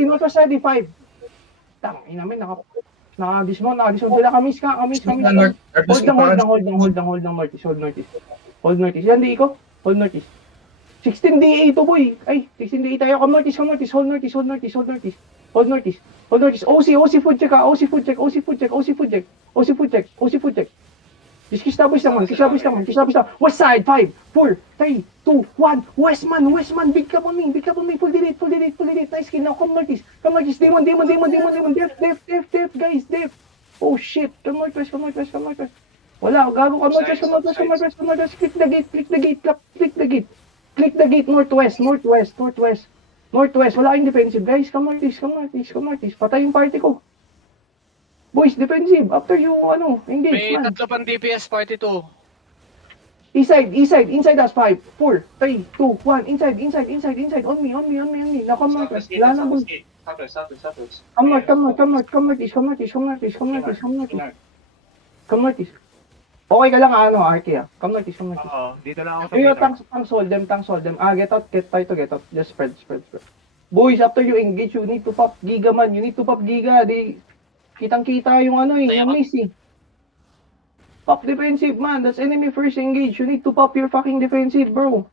northwest ready, 5. Tangin namin, naka-dismount sila, kamis. Hold lang, northeast. Yan, di ko, hold northeast. 16 DA to boy. Ay, 16 DA tayo. Come northeast. Hold northeast. OC food check ha. OC food check. Kiss boys naman. West side, 5, 4, 3, 2, 1. Westman. Big cap on me. Full delete. Nice kill. Now come northeast. Demon. Def, guys. Oh shit. Come northwest. Wala, gago. Come northwest. Click the gate. Northwest. Wala kayong defensive, guys. Come northeast. Patay yung party ko. Boys, defensive. After you, engage, May man. tatlo pang DPS party 2. East side. Inside us, 5, 4, 3, 2, 1. Inside. On me. Now come northwest. Wala na, boys. Southwest. Come northeast. Okay ka lang, Arky, Come northeast. Oo, dito lang ako sa Yo, middle. tanks hold them. Get out. Just spread. Boys, after you engage, you need to pop Giga, man. Kitang-kita yung yung miss, Pop defensive, man. That's enemy first engage. You need to pop your fucking defensive, bro.